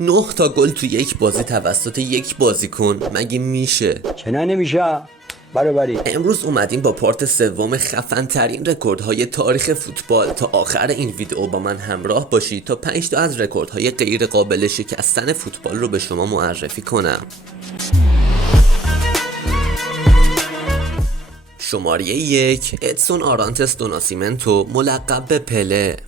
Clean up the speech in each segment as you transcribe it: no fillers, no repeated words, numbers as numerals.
9 تا گل تو یک بازی توسط یک بازیکن مگه میشه؟ چرا نمیشه؟ برابری. امروز اومدیم با پارت سوم خفن ترین رکوردهای تاریخ فوتبال. تا آخر این ویدیو با من همراه باشید تا 5 تا از رکوردهای غیر قابل شکستن فوتبال رو به شما معرفی کنم. شماره 1 ادسون آرانتس دو ناسیمنتو ملقب به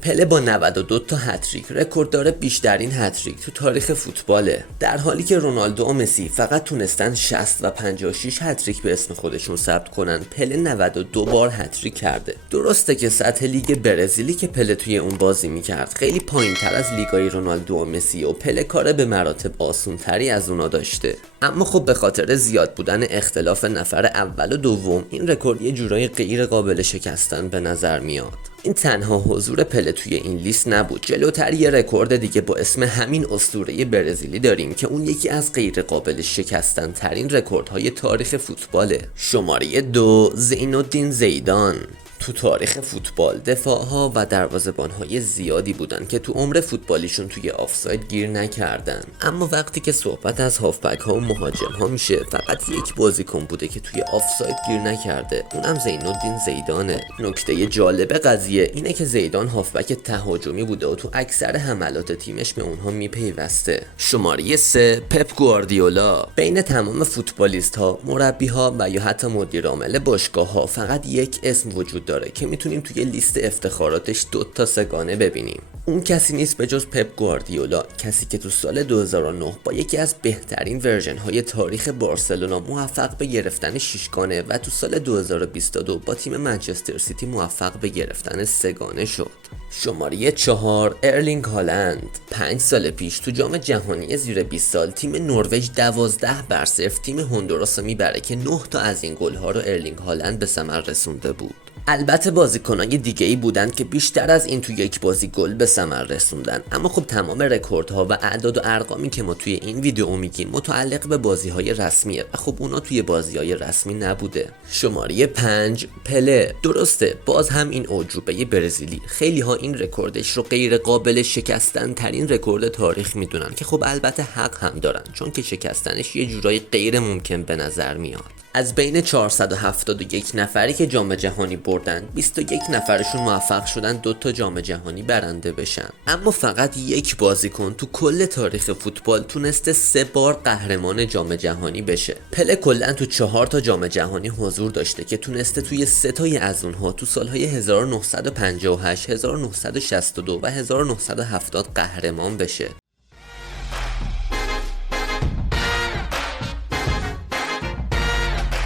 پله با 92 تا هتریک رکورددار بیشترین هتریک تو تاریخ فوتباله، در حالی که رونالدو و مسی فقط تونستن 60 و 56 هتریک به اسم خودشون ثبت کنن. پله 92 بار هتریک کرده. درسته که سطح لیگ برزیلی که پله توی اون بازی میکرد خیلی پایین‌تر از لیگای رونالدو و مسی و پله کار به مراتب آسون‌تری از اونا داشته، اما خب به خاطر زیاد بودن اختلاف نفر اول و دوم این رکورد یه جورای غیر قابل شکستن به نظر میاد. این تنها حضور پله توی این لیست نبود. جلوتر یه رکورد دیگه با اسم همین اسطوره برزیلی داریم که اون یکی از غیر قابل شکستن ترین رکوردهای تاریخ فوتباله. شماره 2 زینالدین زیدان. تو تاریخ فوتبال دفاعها و دروازه‌بان‌های زیادی بودن که تو عمر فوتبالیشون توی آفساید گیر نکردن، اما وقتی که صحبت از هافبک ها و مهاجم ها میشه فقط یک بازیکن بوده که توی آفساید گیر نکرده، اونم زینالدین زیدانه. نکته جالب قضیه اینه که زیدان هافبک تهاجمی بوده و تو اکثر حملات تیمش به اونها میپیوسته. شماره 3 پپ گواردیولا. بین تمام فوتبالیست ها، مربی ها و یا حتی مدیر عامل باشگاه ها فقط یک اسم وجود داره که میتونیم توی لیست افتخاراتش 2 تا سگانه ببینیم. اون کسی نیست به جز پپ گواردیولا، کسی که تو سال 2009 با یکی از بهترین ورژن های تاریخ بارسلونا موفق به گرفتن 6 گانه و تو سال 2022 با تیم منچستر سیتی موفق به گرفتن 3 گانه شد. شماره 4 ارلینگ هالند. 5 سال پیش تو جام جهانی زیر 20 سال تیم نروژ 12-0 تیم هندوراس میبره که 9 تا از این گل‌ها رو ارلینگ هالند به ثمر رسونده بود. البته بازیکنای دیگه‌ای بودن که بیشتر از این تو یک بازی گل به ثمر رسوندن، اما خب تمام رکوردها و اعداد و ارقامی که ما توی این ویدیو میگیم متعلق به بازی‌های رسمیه و خب اونا توی بازی‌های رسمی نبوده. شماره 5 پله. درسته باز هم این اعجوبه برزیلی، خیلی ها این رکوردش رو غیر قابل شکستن ترین رکورد تاریخ میدونن که خب البته حق هم دارن، چون که شکستنش یه جورایی غیر ممکن به نظر میاد. از بین 471 نفری که جام جهانی بردن 21 نفرشون موفق شدن 2 تا جام جهانی برنده بشن، اما فقط یک بازیکن تو کل تاریخ فوتبال تونسته 3 بار قهرمان جام جهانی بشه. پله کلا تو 4 تا جام جهانی حضور داشته که تونسته توی 3 تای از اونها تو سالهای 1958، 1962 و 1970 قهرمان بشه.